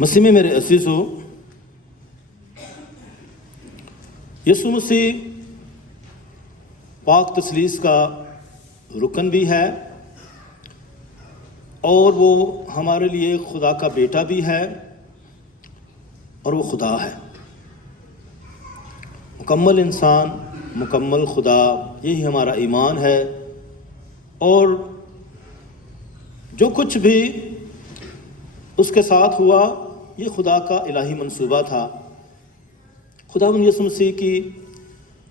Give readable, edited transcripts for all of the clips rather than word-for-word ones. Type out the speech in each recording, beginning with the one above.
مسیح میں میرے عزیزو، یسوع مسیح پاک تثلیث کا رکن بھی ہے اور وہ ہمارے لیے خدا کا بیٹا بھی ہے اور وہ خدا ہے، مکمل انسان، مکمل خدا، یہی ہمارا ایمان ہے۔ اور جو کچھ بھی اس کے ساتھ ہوا یہ خدا کا الہی منصوبہ تھا۔ خداوند یسوع مسیح کی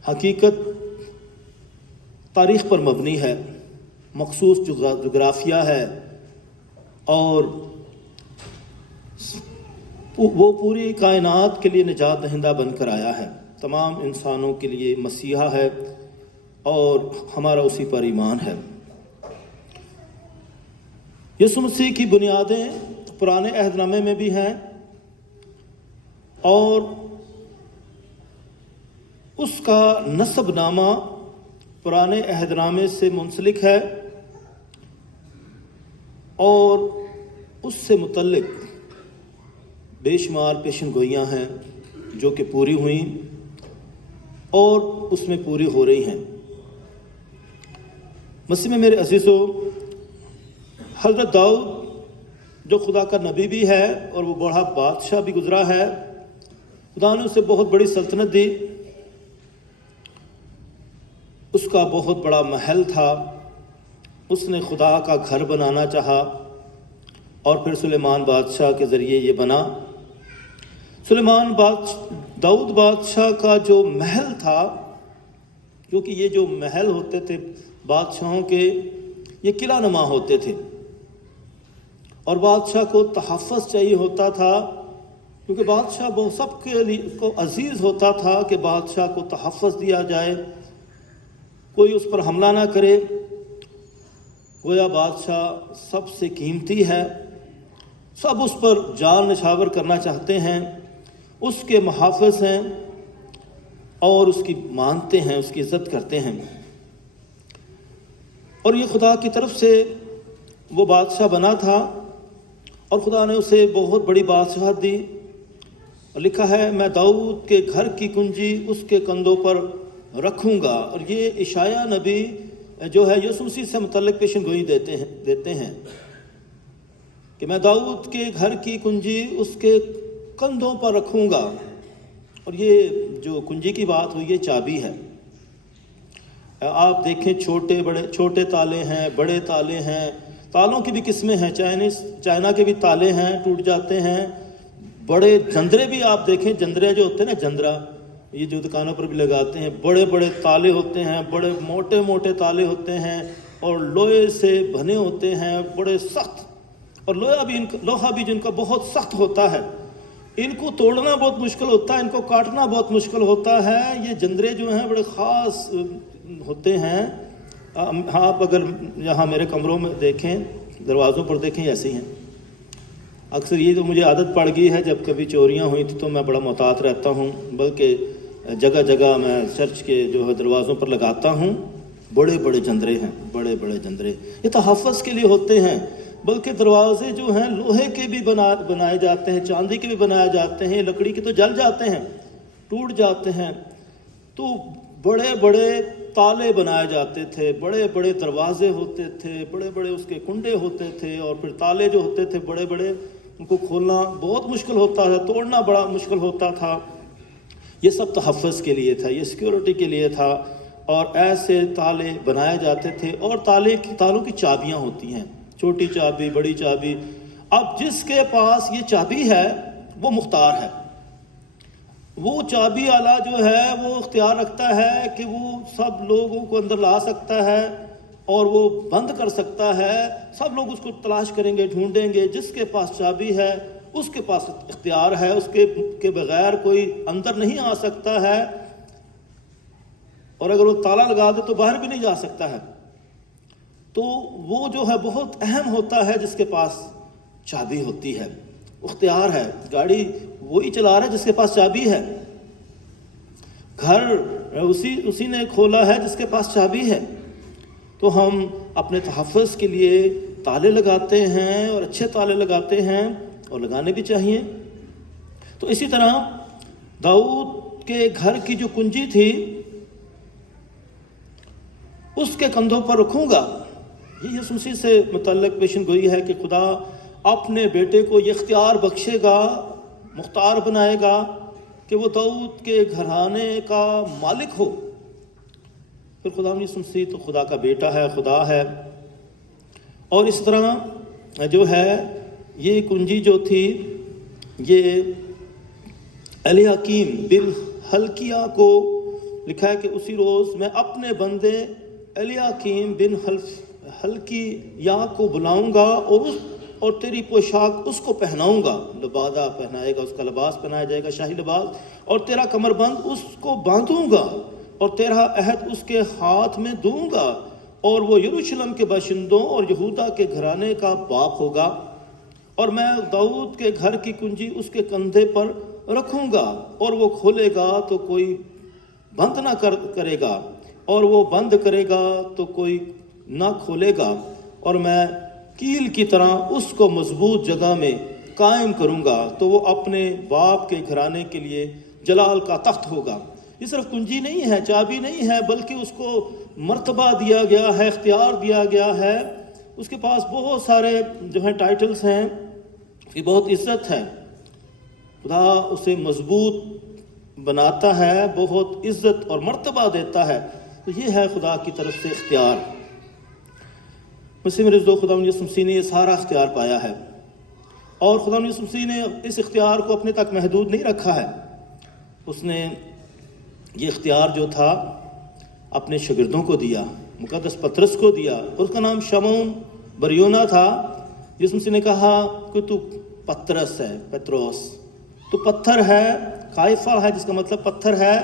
حقیقت تاریخ پر مبنی ہے، مخصوص جغرافیہ ہے، اور وہ پوری کائنات کے لیے نجات دہندہ بن کر آیا ہے، تمام انسانوں کے لیے مسیحا ہے، اور ہمارا اسی پر ایمان ہے۔ یسوع مسیح کی بنیادیں پرانے عہد نامے میں بھی ہیں اور اس کا نسب نامہ پرانے عہد نامے سے منسلک ہے، اور اس سے متعلق بے شمار پیشن گوئیاں ہیں جو کہ پوری ہوئیں اور اس میں پوری ہو رہی ہیں۔ مسیح میں میرے عزیزو، حضرت داؤد جو خدا کا نبی بھی ہے اور وہ بڑا بادشاہ بھی گزرا ہے، خدا نے اسے بہت بڑی سلطنت دی، اس کا بہت بڑا محل تھا، اس نے خدا کا گھر بنانا چاہا اور پھر سلیمان بادشاہ کے ذریعے یہ بنا۔ داؤد بادشاہ کا جو محل تھا، کیونکہ یہ جو محل ہوتے تھے بادشاہوں کے، یہ قلعہ نما ہوتے تھے، اور بادشاہ کو تحفظ چاہیے ہوتا تھا، کیونکہ بادشاہ سب کے لیے کو عزیز ہوتا تھا کہ بادشاہ کو تحفظ دیا جائے، کوئی اس پر حملہ نہ کرے، گویا بادشاہ سب سے قیمتی ہے، سب اس پر جان نچھاور کرنا چاہتے ہیں، اس کے محافظ ہیں اور اس کی مانتے ہیں، اس کی عزت کرتے ہیں۔ اور یہ خدا کی طرف سے وہ بادشاہ بنا تھا، اور خدا نے اسے بہت بڑی بادشاہت دی، اور لکھا ہے میں داؤد کے گھر کی کنجی اس کے کندھوں پر رکھوں گا۔ اور یہ اشعیاء نبی جو ہے یسوع مسیح سے متعلق پیشن گوئی دیتے ہیں کہ میں داؤد کے گھر کی کنجی اس کے کندھوں پر رکھوں گا، اور یہ جو کنجی کی بات ہوئی یہ چابی ہے۔ آپ دیکھیں چھوٹے تالے ہیں، بڑے تالے ہیں، تالوں کی بھی قسمیں ہیں، چائنا کے بھی تالے ہیں، ٹوٹ جاتے ہیں، بڑے جندرے بھی آپ دیکھیں، جندرے جو ہوتے ہیں نا، جندرا یہ جو دکانوں پر بھی لگاتے ہیں، بڑے بڑے تالے ہوتے ہیں، بڑے موٹے موٹے تالے ہوتے ہیں، اور لوہے سے بنے ہوتے ہیں، بڑے سخت، اور لوہا بھی جن کا بہت سخت ہوتا ہے، ان کو توڑنا بہت مشکل ہوتا ہے، ان کو کاٹنا بہت مشکل ہوتا ہے۔ یہ جندرے جو ہیں بڑے خاص ہوتے ہیں۔ آپ اگر یہاں میرے کمروں میں دیکھیں، دروازوں پر دیکھیں، ایسے ہی ہیں۔ اکثر یہ تو مجھے عادت پڑ گئی ہے، جب کبھی چوریاں ہوئی تھی تو میں بڑا محتاط رہتا ہوں، بلکہ جگہ جگہ میں چرچ کے جو ہے دروازوں پر لگاتا ہوں۔ بڑے بڑے جندرے ہیں، بڑے بڑے جندرے، یہ تحفظ کے لیے ہوتے ہیں، بلکہ دروازے جو ہیں لوہے کے بھی بنائے جاتے ہیں، چاندی کے بھی بنائے جاتے ہیں، لکڑی کے تو جل جاتے ہیں، ٹوٹ جاتے ہیں، تو بڑے بڑے تالے بنائے جاتے تھے، بڑے بڑے دروازے ہوتے تھے، بڑے بڑے اس کے کنڈے ہوتے تھے، اور پھر تالے جو ہوتے تھے بڑے بڑے، ان کو کھولنا بہت مشکل ہوتا تھا، توڑنا بڑا مشکل ہوتا تھا۔ یہ سب تحفظ کے لیے تھا، یہ سیکیورٹی کے لیے تھا، اور ایسے تالے بنائے جاتے تھے، اور تالوں کی چابیاں ہوتی ہیں، چھوٹی چابی، بڑی چابی۔ اب جس کے پاس یہ چابی ہے وہ مختار ہے، وہ چابی والا جو ہے وہ اختیار رکھتا ہے کہ وہ سب لوگوں کو اندر لا سکتا ہے اور وہ بند کر سکتا ہے، سب لوگ اس کو تلاش کریں گے، ڈھونڈیں گے، جس کے پاس چابی ہے اس کے پاس اختیار ہے، اس کے بغیر کوئی اندر نہیں آ سکتا ہے، اور اگر وہ تالا لگا دے تو باہر بھی نہیں جا سکتا ہے۔ تو وہ جو ہے بہت اہم ہوتا ہے جس کے پاس چابی ہوتی ہے، اختیار ہے۔ گاڑی وہی چلا رہا ہے جس کے پاس چابی ہے، گھر اسی نے کھولا ہے جس کے پاس چابی ہے۔ تو ہم اپنے تحفظ کے لیے تالے لگاتے ہیں، اور اچھے تالے لگاتے ہیں، اور لگانے بھی چاہیے۔ تو اسی طرح داؤد کے گھر کی جو کنجی تھی اس کے کندھوں پر رکھوں گا۔ یہ یسوع مسیح سے متعلق پیشن گوئی ہے کہ خدا اپنے بیٹے کو یہ اختیار بخشے گا، مختار بنائے گا کہ وہ داؤد کے گھرانے کا مالک ہو۔ پھر خدا یسوع مسیح تو خدا کا بیٹا ہے، خدا ہے۔ اور اس طرح جو ہے یہ کنجی جو تھی یہ الیاکیم بن ہلکیہ کو لکھا ہے کہ اسی روز میں اپنے بندے الیاکیم بن ہلکیہ کو بلاؤں گا اور تیری پوشاک اس کو پہناؤں گا، لبادہ پہنائے گا، اس کا لباس پہنایا جائے گا، شاہی لباس، اور تیرا کمر بند اس کو باندھوں گا اور تیرا عہد اس کے ہاتھ میں دوں گا، اور وہ یروشلم کے باشندوں اور یہودا کے گھرانے کا باپ ہوگا، اور میں داؤد کے گھر کی کنجی اس کے کندھے پر رکھوں گا، اور وہ کھولے گا تو کوئی بند نہ کرے گا، اور وہ بند کرے گا تو کوئی نہ کھولے گا، اور میں کیل کی طرح اس کو مضبوط جگہ میں قائم کروں گا، تو وہ اپنے باپ کے گھرانے کے لیے جلال کا تخت ہوگا۔ یہ صرف کنجی نہیں ہے، چابی نہیں ہے، بلکہ اس کو مرتبہ دیا گیا ہے، اختیار دیا گیا ہے۔ اس کے پاس بہت سارے جو ہیں ٹائٹلز ہیں، اس کی بہت عزت ہے، خدا اسے مضبوط بناتا ہے، بہت عزت اور مرتبہ دیتا ہے۔ تو یہ ہے خدا کی طرف سے اختیار۔ مسیح رضو خدا یسوع مسیح نے یہ سارا اختیار پایا ہے، اور خدا یسوع مسیح نے اس اختیار کو اپنے تک محدود نہیں رکھا ہے۔ اس نے یہ اختیار جو تھا اپنے شاگردوں کو دیا، مقدس پطرس کو دیا، اس کا نام شمعون بریونا تھا۔ یسوع مسیح نے کہا کہ تو پطرس ہے، پطرس، تو پتھر ہے، کائفہ ہے جس کا مطلب پتھر ہے،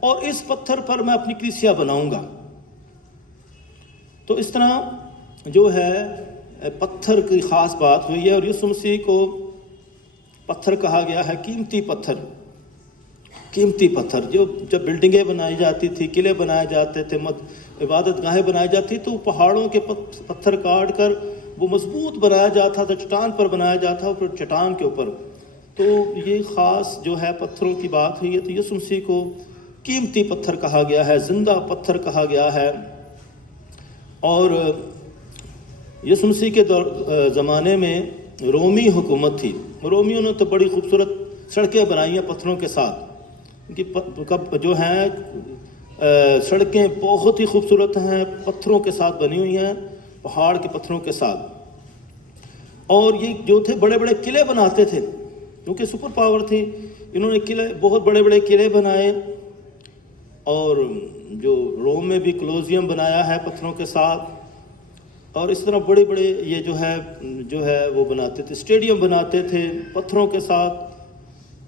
اور اس پتھر پر میں اپنی کلیسیا بناؤں گا۔ تو اس طرح جو ہے پتھر کی خاص بات ہوئی ہے، اور یسوع مسیح کو پتھر کہا گیا ہے، قیمتی پتھر۔ قیمتی پتھر جو جب بلڈنگیں بنائی جاتی تھی، قلعے بنائے جاتے تھے، عبادت گاہیں بنائی جاتی، تو پہاڑوں کے پتھر کاٹ کر وہ مضبوط بنایا جاتا تھا، چٹان پر بنایا جاتا، اور چٹان کے اوپر۔ تو یہ خاص جو ہے پتھروں کی بات ہوئی ہے، تو یسوع مسیح کو قیمتی پتھر کہا گیا ہے، زندہ پتھر کہا گیا ہے۔ اور یسوع مسیح کے زمانے میں رومی حکومت تھی۔ رومیوں نے تو بڑی خوبصورت سڑکیں بنائی ہیں پتھروں کے ساتھ، جو ہیں سڑکیں بہت ہی خوبصورت ہیں، پتھروں کے ساتھ بنی ہوئی ہیں، پہاڑ کے پتھروں کے ساتھ۔ اور یہ جو تھے بڑے بڑے قلعے بناتے تھے، کیونکہ سپر پاور تھی، انہوں نے قلعے، بہت بڑے بڑے قلعے بنائے۔ اور جو روم میں بھی کولوسیم بنایا ہے پتھروں کے ساتھ، اور اس طرح بڑے بڑے یہ جو ہے وہ بناتے تھے، اسٹیڈیم بناتے تھے پتھروں کے ساتھ،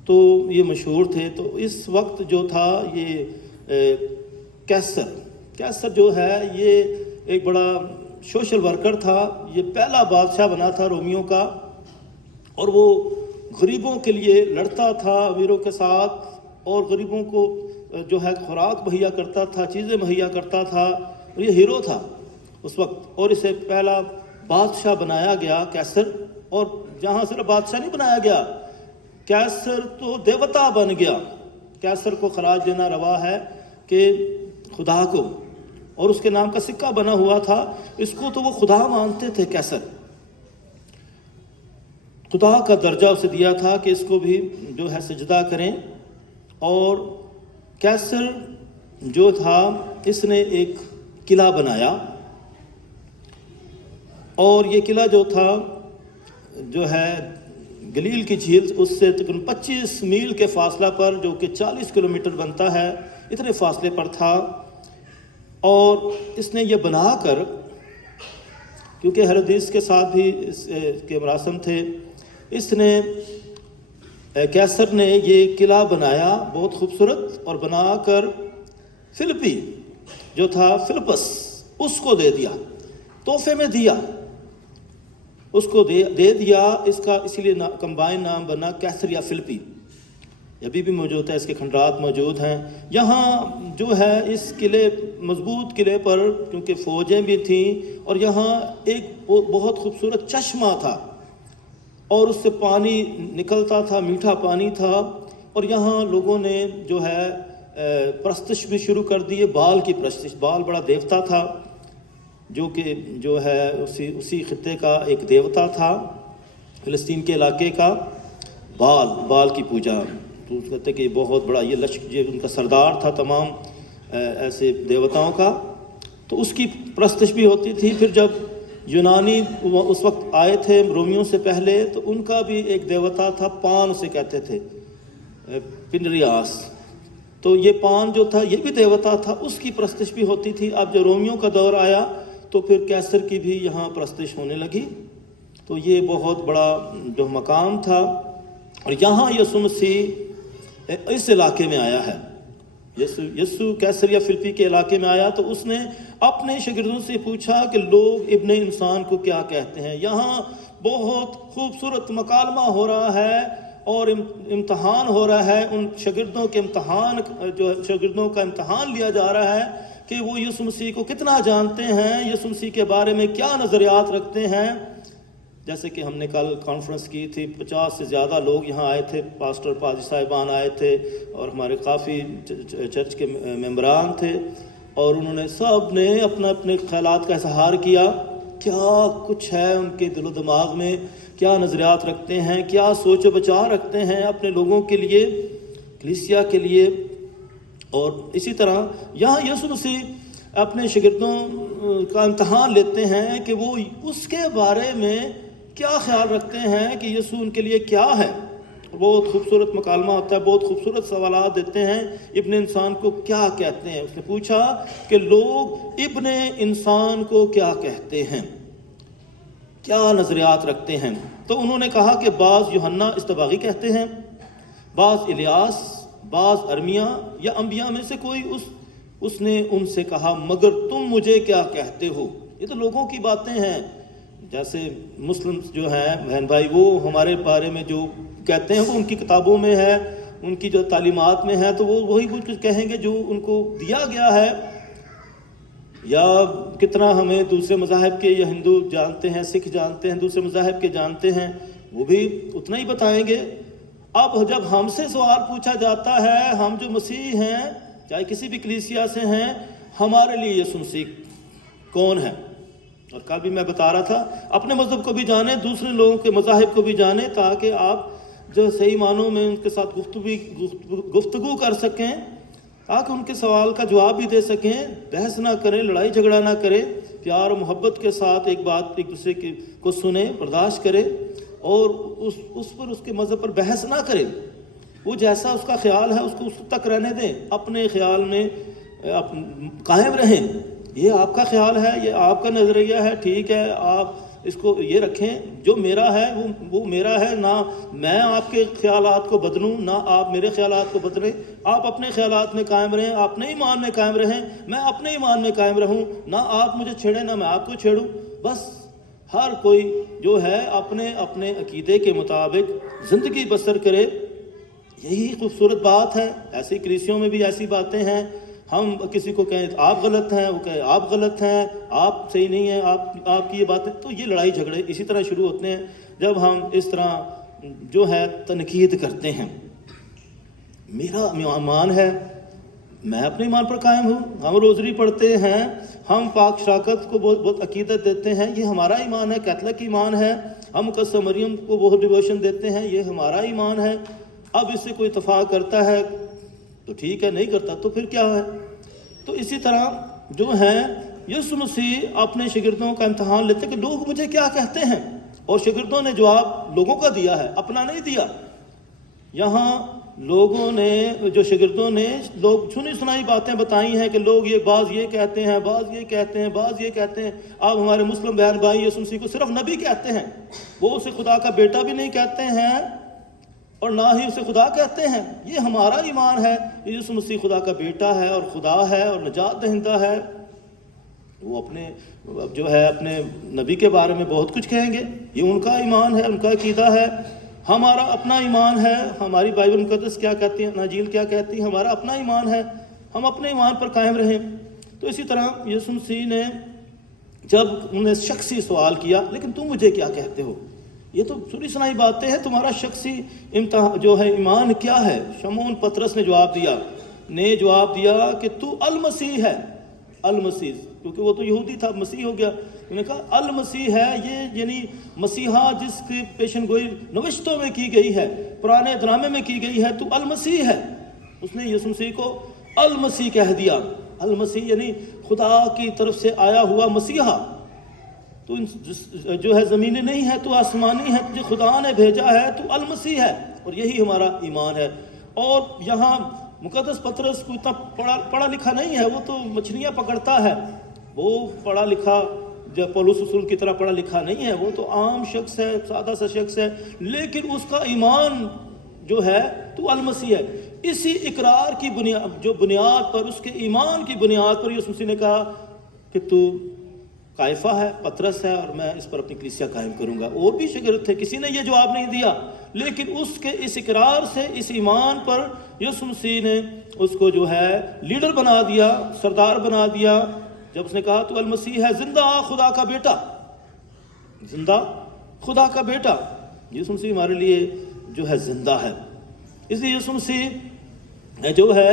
تو یہ مشہور تھے۔ تو اس وقت جو تھا یہ کیسر جو ہے یہ ایک بڑا سوشل ورکر تھا، یہ پہلا بادشاہ بنا تھا رومیوں کا، اور وہ غریبوں کے لیے لڑتا تھا، امیروں کے ساتھ، اور غریبوں کو جو ہے خوراک مہیا کرتا تھا، چیزیں مہیا کرتا تھا، اور یہ ہیرو تھا اس وقت۔ اور اسے پہلا بادشاہ بنایا گیا کیسر، اور جہاں صرف بادشاہ نہیں بنایا گیا، کیسر تو دیوتا بن گیا۔ کیسر کو خراج دینا روا ہے کہ خدا کو، اور اس کے نام کا سکہ بنا ہوا تھا، اس کو تو وہ خدا مانتے تھے۔ کیسر خدا کا درجہ اسے دیا تھا کہ اس کو بھی جو ہے سجدہ کریں۔ اور کیسر جو تھا اس نے ایک قلعہ بنایا، اور یہ قلعہ جو تھا جو ہے گلیل کی جھیل اس سے تقریباً 25 میل کے فاصلہ پر، جو کہ 40 کلومیٹر بنتا ہے، اتنے فاصلے پر تھا۔ اور اس نے یہ بنا کر، کیونکہ ہیرودیس کے ساتھ بھی اس کے مراسم تھے، اس نے کیسر نے یہ قلعہ بنایا بہت خوبصورت، اور بنا کر فلپی جو تھا، فلپس، اس کو دے دیا، تحفے میں دیا، اس کو دے دیا۔ اس کا اسی لیے کمبائن نام بنا کیسر یا فلپی، ابھی بھی موجود ہے، اس کے کھنڈرات موجود ہیں یہاں جو ہے اس قلعے، مضبوط قلعے پر، کیونکہ فوجیں بھی تھیں، اور یہاں ایک بہت خوبصورت چشمہ تھا، اور اس سے پانی نکلتا تھا، میٹھا پانی تھا، اور یہاں لوگوں نے جو ہے پرستش بھی شروع کر دیے، بال کی پرستش۔ بال بڑا دیوتا تھا جو کہ جو ہے اسی خطے کا ایک دیوتا تھا، فلسطین کے علاقے کا۔ بال کی پوجا، تو کہتے کہ یہ بہت بڑا، یہ ان کا سردار تھا تمام ایسے دیوتاؤں کا، تو اس کی پرستش بھی ہوتی تھی۔ پھر جب یونانی اس وقت آئے تھے رومیوں سے پہلے، تو ان کا بھی ایک دیوتا تھا، پان اسے کہتے تھے، پنریاس۔ تو یہ پان جو تھا یہ بھی دیوتا تھا، اس کی پرستش بھی ہوتی تھی۔ اب جو رومیوں کا دور آیا تو پھر کیسر کی بھی یہاں پرستش ہونے لگی۔ تو یہ بہت بڑا جو مقام تھا، اور یہاں یسوع مسیح اس علاقے میں آیا ہے۔ یسوع کیسر یا فلپی کے علاقے میں آیا، تو اس نے اپنے شاگردوں سے پوچھا کہ لوگ ابن انسان کو کیا کہتے ہیں۔ یہاں بہت خوبصورت مکالمہ ہو رہا ہے اور امتحان ہو رہا ہے، ان شاگردوں کے شاگردوں کا امتحان لیا جا رہا ہے کہ وہ یسوع مسیح کو کتنا جانتے ہیں، یسوع مسیح کے بارے میں کیا نظریات رکھتے ہیں۔ جیسے کہ ہم نے کل کانفرنس کی تھی، 50 سے زیادہ لوگ یہاں آئے تھے، پاسٹر پادری صاحبان آئے تھے، اور ہمارے کافی چرچ کے ممبران تھے، اور انہوں نے سب نے اپنے خیالات کا اظہار کیا، کیا کچھ ہے ان کے دل و دماغ میں، کیا نظریات رکھتے ہیں، کیا سوچ و بچار رکھتے ہیں اپنے لوگوں کے لیے، کلیسیا کے لیے۔ اور اسی طرح یہاں یسوع مسیح اپنے شاگردوں کا امتحان لیتے ہیں کہ وہ اس کے بارے میں کیا خیال رکھتے ہیں کہ یسوع ان کے لیے کیا ہے۔ بہت خوبصورت مکالمہ ہوتا ہے، بہت خوبصورت سوالات دیتے ہیں، ابن انسان کو کیا کہتے ہیں۔ اس نے پوچھا کہ لوگ ابن انسان کو کیا کہتے ہیں، کیا نظریات رکھتے ہیں۔ تو انہوں نے کہا کہ بعض یوحنا اصطباغی کہتے ہیں، بعض الیاس، بعض ارمیا یا انبیاء میں سے کوئی۔ اس نے ان سے کہا مگر تم مجھے کیا کہتے ہو۔ یہ تو لوگوں کی باتیں ہیں، جیسے مسلم جو ہیں بہن بھائی، وہ ہمارے بارے میں جو کہتے ہیں وہ ان کی کتابوں میں ہے، ان کی جو تعلیمات میں ہے، تو وہ وہی کچھ کہیں گے جو ان کو دیا گیا ہے۔ یا کتنا ہمیں دوسرے مذاہب کے، یا ہندو جانتے ہیں، سکھ جانتے ہیں، دوسرے مذاہب کے جانتے ہیں، وہ بھی اتنا ہی بتائیں گے۔ اب جب ہم سے سوال پوچھا جاتا ہے، ہم جو مسیح ہیں، چاہے کسی بھی کلیسیا سے ہیں، ہمارے لیے یسوع مسیح کون ہے؟ اور کل بھی میں بتا رہا تھا، اپنے مذہب کو بھی جانیں، دوسرے لوگوں کے مذاہب کو بھی جانیں، تاکہ آپ جو صحیح معنوں میں ان کے ساتھ گفتگو کر سکیں، تاکہ ان کے سوال کا جواب بھی دے سکیں، بحث نہ کریں، لڑائی جھگڑا نہ کریں، پیار و محبت کے ساتھ ایک دوسرے کو سنیں، برداشت کریں، اور اس پر، اس کے مذہب پر بحث نہ کریں۔ وہ جیسا اس کا خیال ہے اس کو اس تک رہنے دیں، اپنے خیال میں قائم رہیں۔ یہ آپ کا خیال ہے، یہ آپ کا نظریہ ہے، ٹھیک ہے، آپ اس کو یہ رکھیں، جو میرا ہے وہ میرا ہے، نہ میں آپ کے خیالات کو بدلوں، نہ آپ میرے خیالات کو بدلیں۔ آپ اپنے خیالات میں قائم رہیں، اپنے ایمان میں قائم رہیں، میں اپنے ایمان میں قائم رہوں، نہ آپ مجھے چھیڑیں نہ میں آپ کو چھیڑوں۔ بس ہر کوئی جو ہے اپنے اپنے عقیدے کے مطابق زندگی بسر کرے، یہی خوبصورت بات ہے۔ ایسی کلیسیوں میں بھی ایسی باتیں ہیں، ہم کسی کو کہیں آپ غلط ہیں، وہ کہیں آپ غلط ہیں، آپ صحیح نہیں ہیں، آپ کی یہ باتیں، تو یہ لڑائی جھگڑے اسی طرح شروع ہوتے ہیں جب ہم اس طرح جو ہے تنقید کرتے ہیں۔ میرا ایمان ہے، میں اپنے ایمان پر قائم ہوں، ہم روزری پڑھتے ہیں، ہم پاک شراکت کو بہت عقیدت دیتے ہیں، یہ ہمارا ایمان ہے، کیتھولک ایمان ہے، ہم مقدس مریم کو بہت ڈیووشن دیتے ہیں، یہ ہمارا ایمان ہے۔ اب اس سے کوئی اتفاق کرتا ہے تو ٹھیک ہے، نہیں کرتا تو پھر کیا ہے۔ تو اسی طرح جو ہے یسوع مسیح اپنے شاگردوں کا امتحان لیتے کہ لوگ مجھے کیا کہتے ہیں، اور شاگردوں نے جواب لوگوں کا دیا ہے، اپنا نہیں دیا۔ یہاں لوگوں نے، جو شاگردوں نے، لوگ سنی سنائی باتیں بتائی ہیں کہ لوگ یہ بعض یہ کہتے ہیں، بعض یہ کہتے ہیں، بعض یہ کہتے ہیں۔ اب ہمارے مسلم بہن بھائی یسوع مسیح کو صرف نبی کہتے ہیں، وہ اسے خدا کا بیٹا بھی نہیں کہتے ہیں اور نہ ہی اسے خدا کہتے ہیں۔ یہ ہمارا ایمان ہے، یسوع مسیح خدا کا بیٹا ہے اور خدا ہے اور نجات دہندہ ہے۔ وہ اپنے جو ہے اپنے نبی کے بارے میں بہت کچھ کہیں گے، یہ ان کا ایمان ہے، ان کا عقیدہ ہے۔ ہمارا اپنا ایمان ہے، ہماری بائبل مقدس کیا کہتی ہے، انجیل کیا کہتی ہے، ہمارا اپنا ایمان ہے، ہم اپنے ایمان پر قائم رہیں۔ تو اسی طرح یسوع مسیح نے جب انہیں شخصی سوال کیا، لیکن تم مجھے کیا کہتے ہو، یہ تو سنی سنائی باتیں ہیں، تمہارا شخصی جو ہے ایمان کیا ہے؟ شمعون پطرس نے جواب دیا کہ تو المسیح ہے۔ المسیح، کیونکہ وہ تو یہودی تھا، مسیح ہو گیا، انہوں نے کہا المسیح ہے، یہ یعنی مسیحا جس کی پیشن گوئی نوشتوں میں کی گئی ہے، پرانے ڈرامے میں کی گئی ہے، تو المسیح ہے۔ اس نے یسوع مسیح کو المسیح کہہ دیا۔ المسیح یعنی خدا کی طرف سے آیا ہوا مسیحا۔ تو جو ہے زمینی نہیں ہے، تو آسمانی ہے، جو خدا نے بھیجا ہے، تو المسیح ہے، اور یہی ہمارا ایمان ہے۔ اور یہاں مقدس پطرس کو اتنا پڑھا لکھا نہیں ہے، وہ تو مچھلیاں پکڑتا ہے، وہ پڑھا لکھا جو پولس رسول کی طرح پڑھا لکھا نہیں ہے، وہ تو عام شخص ہے، سادہ سا شخص ہے، لیکن اس کا ایمان جو ہے تو المسیح ہے۔ اسی اقرار کی بنیاد پر، اس کے ایمان کی بنیاد پر یسوع مسیح نے کہا کہ تو کائفہ ہے، پطرس ہے، اور میں اس پر اپنی کلیسیا قائم کروں گا۔ اور بھی شاگرد تھے، کسی نے یہ جواب نہیں دیا، لیکن اس کے اس اقرار سے، اس ایمان پر یسوع مسیح نے اس کو جو ہے لیڈر بنا دیا، سردار بنا دیا۔ جب اس نے کہا تو المسیح ہے، زندہ خدا کا بیٹا، زندہ خدا کا بیٹا۔ یسوع مسیح ہمارے لیے جو ہے زندہ ہے، اس لیے یسوع مسیح جو ہے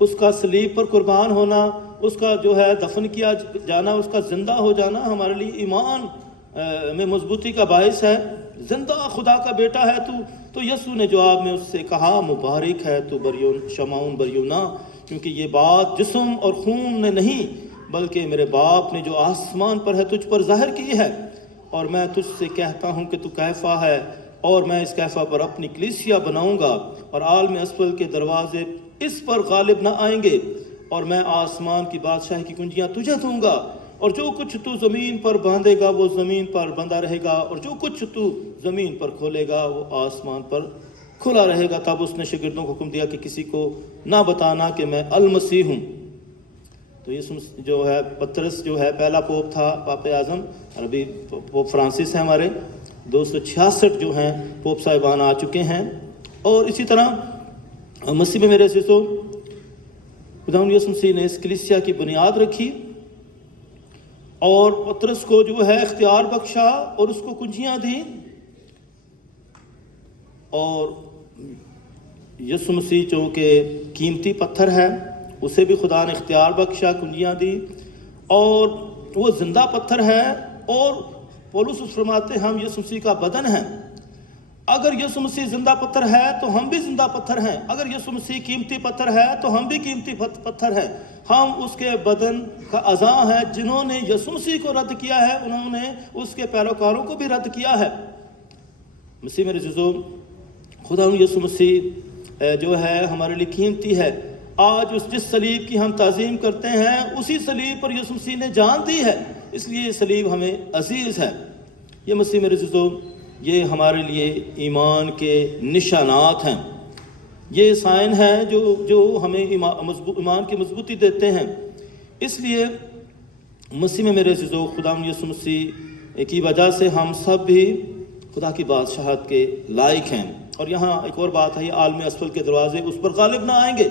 اس کا صلیب پر قربان ہونا، اس کا جو ہے دفن کیا جانا، اس کا زندہ ہو جانا ہمارے لیے ایمان میں مضبوطی کا باعث ہے۔ زندہ خدا کا بیٹا ہے تو یسوع نے جواب میں اس سے کہا مبارک ہے تو شمعون بریونا، کیونکہ یہ بات جسم اور خون نے نہیں بلکہ میرے باپ نے جو آسمان پر ہے تجھ پر ظاہر کی ہے۔ اور میں تجھ سے کہتا ہوں کہ تو کیفا ہے، اور میں اس کیفا پر اپنی کلیسیا بناؤں گا، اور عالم اسفل کے دروازے اس پر غالب نہ آئیں گے، اور میں آسمان کی بادشاہی کی کنجیاں تجھے دوں گا، اور جو کچھ تو زمین پر باندھے گا وہ زمین پر بندھا رہے گا، اور جو کچھ تو زمین پر کھولے گا وہ آسمان پر کھلا رہے گا۔ تب اس نے شاگردوں کو حکم دیا کہ کسی کو نہ بتانا کہ میں المسیح ہوں۔ تو یہ جو ہے پطرس جو ہے پہلا پوپ تھا، پاپ اعظم، اور ابھی پوپ فرانسس ہیں ہمارے، 266 جو ہیں پوپ صاحبان آ چکے ہیں۔ اور اسی طرح مسیح میں میرے عزیزو، خداوند یسوع مسیح نے اس کلیسیا کی بنیاد رکھی، اور پطرس کو جو ہے اختیار بخشا اور اس کو کنجیاں دیں، اور یسوع مسیح چونکہ قیمتی پتھر ہے، اسے بھی خدا نے اختیار بخشا، کنجیاں دی، اور وہ زندہ پتھر ہے، اور پولس فرماتے ہیں ہم یسوع مسیح کا بدن ہیں۔ اگر یسوع مسیح زندہ پتھر ہے تو ہم بھی زندہ پتھر ہیں، اگر یسوع مسیح قیمتی پتھر ہے تو ہم بھی قیمتی پتھر ہیں۔ ہم اس کے بدن کا اعضاء ہیں، جنہوں نے یسوع مسیح کو رد کیا ہے انہوں نے اس کے پیروکاروں کو بھی رد کیا ہے۔ مسیح میرے عزیزو، خدا یسوع مسیح جو ہے ہمارے لیے قیمتی ہے۔ آج جس صلیب کی ہم تعظیم کرتے ہیں، اسی صلیب پر یسوع مسیح نے جان دی ہے، اس لیے یہ صلیب ہمیں عزیز ہے۔ یہ مسیح میرے عزیزو، یہ ہمارے لیے ایمان کے نشانات ہیں، یہ سائن ہیں جو ہمیں ایمان کی مضبوطی دیتے ہیں۔ اس لیے مسیح میں میرے عزیزو، خدا یسوع مسیح کی وجہ سے ہم سب بھی خدا کی بادشاہت کے لائق ہیں۔ اور یہاں ایک اور بات ہے، یہ عالم اسفل کے دروازے اس پر غالب نہ آئیں گے۔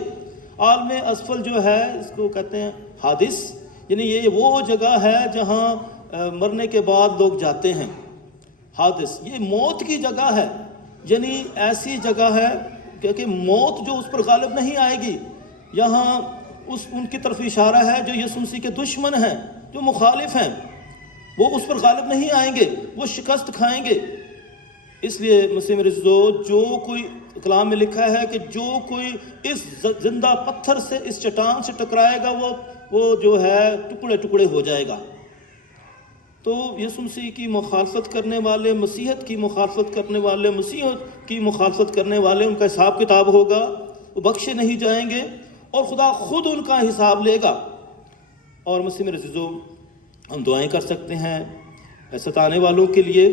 عالم اسفل جو ہے اس کو کہتے ہیں حادث، یعنی یہ وہ جگہ ہے جہاں مرنے کے بعد لوگ جاتے ہیں۔ حادث یہ موت کی جگہ ہے، یعنی ایسی جگہ ہے کہ موت جو اس پر غالب نہیں آئے گی۔ یہاں ان کی طرف اشارہ ہے جو یسوع مسیح کے دشمن ہیں، جو مخالف ہیں، وہ اس پر غالب نہیں آئیں گے، وہ شکست کھائیں گے۔ اس لیے مسیح میرے عزیزو، جو کوئی کلام میں لکھا ہے کہ جو کوئی اس زندہ پتھر سے، اس چٹان سے ٹکرائے گا وہ جو ہے ٹکڑے ٹکڑے ہو جائے گا۔ تو یسوع مسیح کی مخالفت کرنے والے، مسیحت کی مخالفت کرنے والے، مسیحت کی مخالفت کرنے والے، ان کا حساب کتاب ہوگا، وہ بخشے نہیں جائیں گے، اور خدا خود ان کا حساب لے گا۔ اور مسیح میرے عزیزو، ہم دعائیں کر سکتے ہیں ستانے والوں کے لیے۔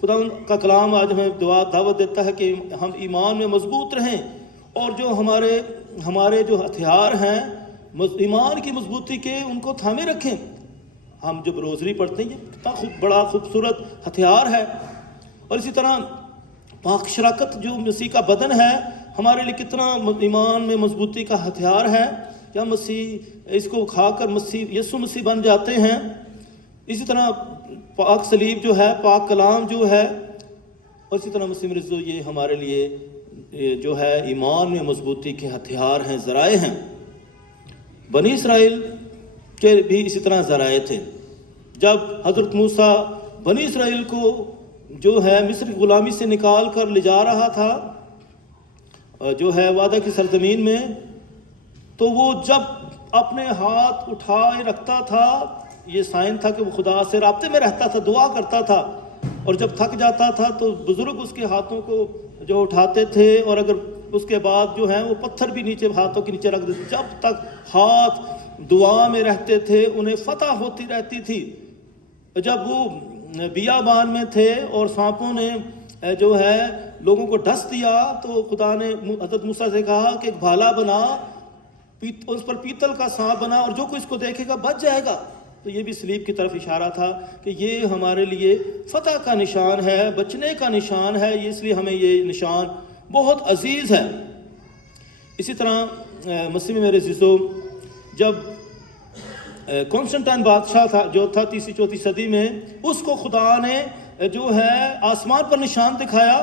خدا ان کا کلام آج ہمیں دعوت دیتا ہے کہ ہم ایمان میں مضبوط رہیں، اور جو ہمارے جو ہتھیار ہیں ایمان کی مضبوطی کے، ان کو تھامے رکھیں۔ ہم جب روزری پڑھتے ہیں، یہ کتنا بڑا خوبصورت ہتھیار ہے، اور اسی طرح پاک شراکت جو مسیح کا بدن ہے ہمارے لیے کتنا ایمان میں مضبوطی کا ہتھیار ہے۔ یا مسیح اس کو کھا کر یسوع مسیح بن جاتے ہیں۔ اسی طرح پاک صلیب جو ہے، پاک کلام جو ہے، اور اسی طرح مسلم رزو یہ ہمارے لیے جو ہے ایمان میں مضبوطی کے ہتھیار ہیں، ذرائع ہیں۔ بنی اسرائیل کے بھی اسی طرح ذرائع تھے۔ جب حضرت موسیٰ بنی اسرائیل کو جو ہے مصر کی غلامی سے نکال کر لے جا رہا تھا جو ہے وعدہ کی سرزمین میں، تو وہ جب اپنے ہاتھ اٹھائے رکھتا تھا، یہ سائن تھا کہ وہ خدا سے رابطے میں رہتا تھا، دعا کرتا تھا، اور جب تھک جاتا تھا تو بزرگ اس کے ہاتھوں کو جو اٹھاتے تھے، اور اگر اس کے بعد جو ہے وہ پتھر بھی نیچے ہاتھوں کے نیچے رکھ دیتے، جب تک ہاتھ دعا میں رہتے تھے انہیں فتح ہوتی رہتی تھی۔ جب وہ بیابان میں تھے اور سانپوں نے جو ہے لوگوں کو ڈس دیا، تو خدا نے حضرت موسیٰ سے کہا کہ ایک بھالا بنا، اس پر پیتل کا سانپ بنا، اور جو کوئی اس کو دیکھے گا بچ جائے گا۔ تو یہ بھی سلیب کی طرف اشارہ تھا کہ یہ ہمارے لیے فتح کا نشان ہے، بچنے کا نشان ہے، اس لیے ہمیں یہ نشان بہت عزیز ہے۔ اسی طرح مسیح میں میرے عزیزو، جب کانسٹنٹائن بادشاہ تھا جو تھا 3ری-4 صدی میں، اس کو خدا نے جو ہے آسمان پر نشان دکھایا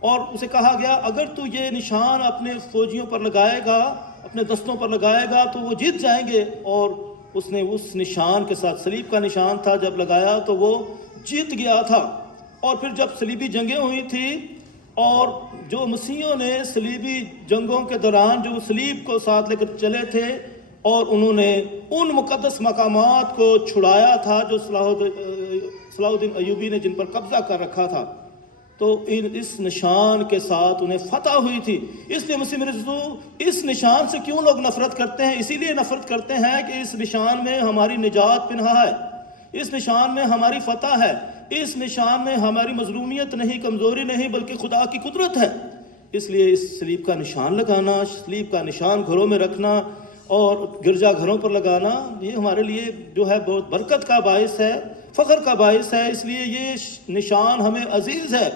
اور اسے کہا گیا اگر تو یہ نشان اپنے فوجیوں پر لگائے گا، اپنے دستوں پر لگائے گا تو وہ جیت جائیں گے، اور اس نے اس نشان کے ساتھ، صلیب کا نشان تھا، جب لگایا تو وہ جیت گیا تھا۔ اور پھر جب صلیبی جنگیں ہوئی تھی اور جو مسیحیوں نے صلیبی جنگوں کے دوران جو صلیب کو ساتھ لے کر چلے تھے اور انہوں نے ان مقدس مقامات کو چھڑایا تھا جو صلاح الدین ایوبی نے جن پر قبضہ کر رکھا تھا، تو اس نشان کے ساتھ انہیں فتح ہوئی تھی۔ اس لیے مسیح میرے عزیزو، اس نشان سے کیوں لوگ نفرت کرتے ہیں؟ اسی لیے نفرت کرتے ہیں کہ اس نشان میں ہماری نجات پنہا ہے، اس نشان میں ہماری فتح ہے، اس نشان میں ہماری مظلومیت نہیں، کمزوری نہیں، بلکہ خدا کی قدرت ہے۔ اس لیے اس صلیب کا نشان لگانا، صلیب کا نشان گھروں میں رکھنا اور گرجا گھروں پر لگانا، یہ ہمارے لیے جو ہے بہت برکت کا باعث ہے، فخر کا باعث ہے۔ اس لیے یہ نشان ہمیں عزیز ہے،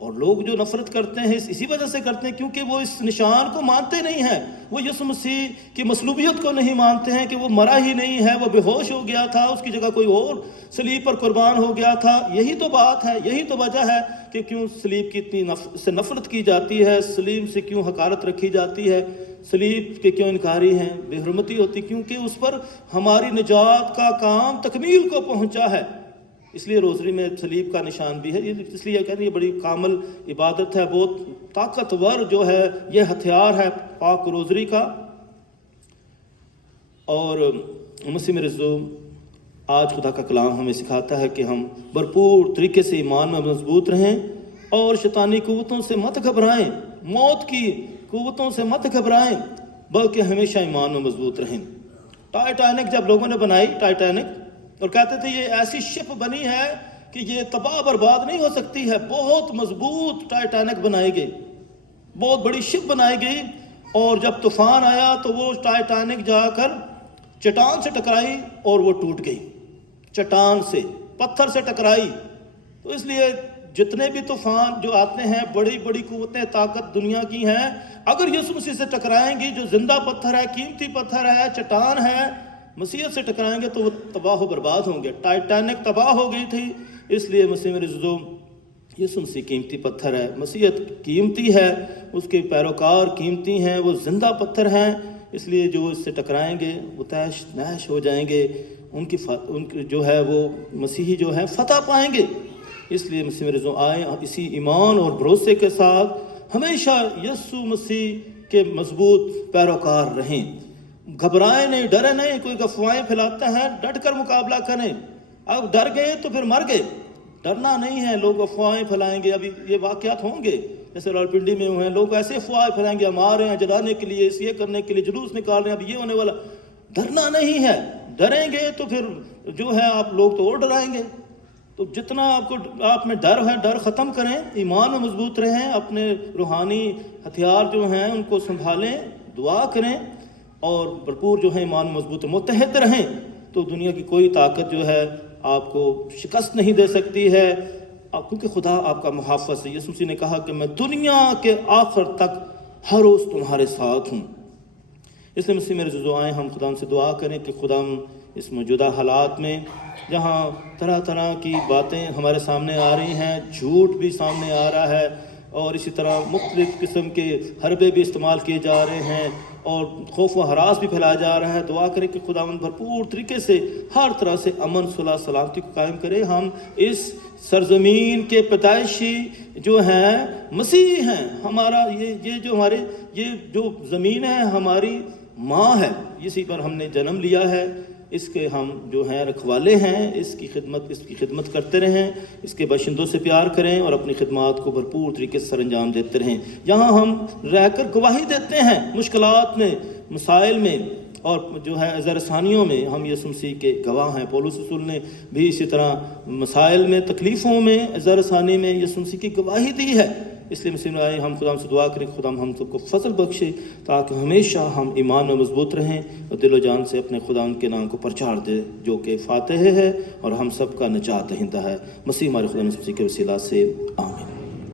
اور لوگ جو نفرت کرتے ہیں اسی وجہ سے کرتے ہیں کیونکہ وہ اس نشان کو مانتے نہیں ہیں، وہ یسوع مسیح کی مصلوبیت کو نہیں مانتے ہیں کہ وہ مرا ہی نہیں ہے، وہ بے ہوش ہو گیا تھا، اس کی جگہ کوئی اور صلیب پر قربان ہو گیا تھا۔ یہی تو بات ہے، یہی تو وجہ ہے کہ کیوں صلیب کی اتنی سے نفرت کی جاتی ہے، صلیب سے کیوں حقارت رکھی جاتی ہے، صلیب کے کیوں انکاری ہیں، بے حرمتی ہوتی، کیونکہ اس پر ہماری نجات کا کام تکمیل کو پہنچا ہے۔ اس لیے روزری میں صلیب کا نشان بھی ہے، اس لیے کہتے ہیں یہ بڑی کامل عبادت ہے، بہت طاقتور جو ہے یہ ہتھیار ہے پاک روزری کا۔ اور مسیح میرے عزیزو، آج خدا کا کلام ہمیں سکھاتا ہے کہ ہم بھرپور طریقے سے ایمان میں مضبوط رہیں اور شیطانی قوتوں سے مت گھبرائیں، موت کی قوتوں سے مت گھبرائیں، بلکہ ہمیشہ ایمان میں مضبوط رہیں۔ ٹائٹینک جب لوگوں نے بنائی، ٹائٹینک، اور کہتے تھے یہ ایسی شپ بنی ہے کہ یہ تباہ برباد نہیں ہو سکتی ہے، بہت مضبوط ٹائٹینک بنائی گئی، بہت بڑی شپ بنائی گئی، اور جب طوفان آیا تو وہ ٹائٹینک جا کر چٹان سے ٹکرائی اور وہ ٹوٹ گئی، چٹان سے، پتھر سے ٹکرائی۔ تو اس لیے جتنے بھی طوفان جو آتے ہیں، بڑی بڑی قوتیں، طاقت دنیا کی ہیں، اگر یسوع مسیح سے ٹکرائیں گی جو زندہ پتھر ہے، قیمتی پتھر ہے، چٹان ہے، مسیحیت سے ٹکرائیں گے تو وہ تباہ و برباد ہوں گے۔ ٹائٹینک تباہ ہو گئی تھی، اس لیے مسیح میرے عزیزو، یسوع مسیح قیمتی پتھر ہے، مسیحیت قیمتی ہے، اس کے پیروکار قیمتی ہیں، وہ زندہ پتھر ہیں، اس لیے جو اس سے ٹکرائیں گے وہ تیش نیش ہو جائیں گے، ان کی جو ہے وہ مسیحی جو ہے فتح پائیں گے۔ اس لیے مسیح میرے عزیزو، آئیں اسی ایمان اور بھروسے کے ساتھ ہمیشہ یسوع مسیح کے مضبوط پیروکار رہیں، گھبرائیں نہیں، ڈرے نہیں۔ کوئی افواہیں پھیلاتا ہے، ڈٹ کر مقابلہ کریں، اب ڈر گئے تو پھر مر گئے، ڈرنا نہیں ہے۔ لوگ افواہیں پھیلائیں گے، ابھی یہ واقعات ہوں گے جیسے راولپنڈی میں ہوئے ہیں، لوگ ایسے افواہیں پھیلائیں گے، ہم آ رہے ہیں جلانے کے لیے، اس یہ کرنے کے لیے، جلوس نکال رہے ہیں، اب یہ ہونے والا۔ ڈرنا نہیں ہے، ڈریں گے تو پھر جو ہے آپ لوگ تو اور ڈرائیں گے۔ تو جتنا آپ میں ڈر ہے، ڈر ختم کریں، ایمان میں مضبوط رہیں، اپنے روحانی ہتھیار جو ہیں ان کو سنبھالیں، دعا کریں، اور بھرپور جو ہے ایمان مضبوط متحد رہیں، تو دنیا کی کوئی طاقت جو ہے آپ کو شکست نہیں دے سکتی ہے، کیونکہ خدا آپ کا محافظ ہے۔ یسوع مسیح نے کہا کہ میں دنیا کے آخر تک ہر روز تمہارے ساتھ ہوں۔ اس لیے مسیح میرے جو دعائیں ہم خدا سے دعا کریں کہ خدا اس موجودہ حالات میں جہاں طرح طرح کی باتیں ہمارے سامنے آ رہی ہیں، جھوٹ بھی سامنے آ رہا ہے، اور اسی طرح مختلف قسم کے حربے بھی استعمال کیے جا رہے ہیں، اور خوف و ہراس بھی پھیلایا جا رہا ہے، دعا کریں کہ خداوند بھرپور طریقے سے ہر طرح سے امن صلح سلامتی کو قائم کرے۔ ہم اس سرزمین کے پیدائشی جو ہیں مسیح ہیں، ہمارا یہ جو زمین ہے ہماری ماں ہے، اسی پر ہم نے جنم لیا ہے، اس کے ہم جو ہیں رکھوالے ہیں، اس کی خدمت کرتے رہیں، اس کے باشندوں سے پیار کریں اور اپنی خدمات کو بھرپور طریقے سے سر انجام دیتے رہیں۔ یہاں ہم رہ کر گواہی دیتے ہیں مشکلات میں، مسائل میں، اور جو ہے اظہار ثانیوں میں ہم یسوع مسیح کے گواہ ہیں۔ پولس رسول نے بھی اسی طرح مسائل میں، تکلیفوں میں، اظہار ثانی میں یسوع مسیح کی گواہی دی ہے۔ اس لیے مسیح میں ہم خدا سے دعا کریں کہ خدا ہم سب کو فضل بخشے تاکہ ہمیشہ ہم ایمان میں مضبوط رہیں اور دل و جان سے اپنے خدا کے نام کو پرچار دے جو کہ فاتح ہے اور ہم سب کا نجات دہندہ ہے۔ مسیح ہمارے خدا مسیح کے وسیلہ سے آمین۔